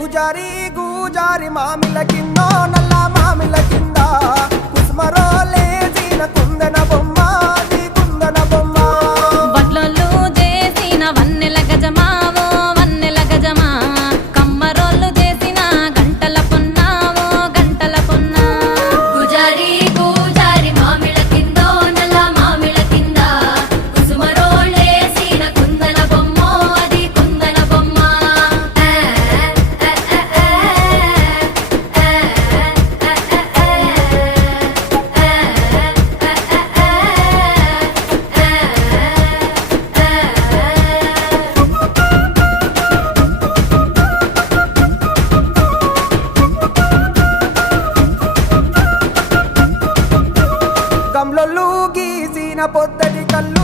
గుజారి గుజారి మామిల కింద నల్ల మామిల కింద కుసుమరో లేచిన కుందన బొమ్మ నీ కుందన బొమ్మ వడ్లోళ్ళు చేసిన వన్నెల గజమావో వన్నెల గజమా కమ్మరోళ్ళు చేసిన గంటల పొన్నావో గంటల పొన్నా గుజారి గుజారి మామిళ్ళ కిందో నల్ల మామిళ్ళ కింద కుసుమరోళ్ళేసిన కుందన బొమ్మో అది కుందన బొమ్మ గమ్లొల్లు గీసిన పొద్దటి కళ్ళు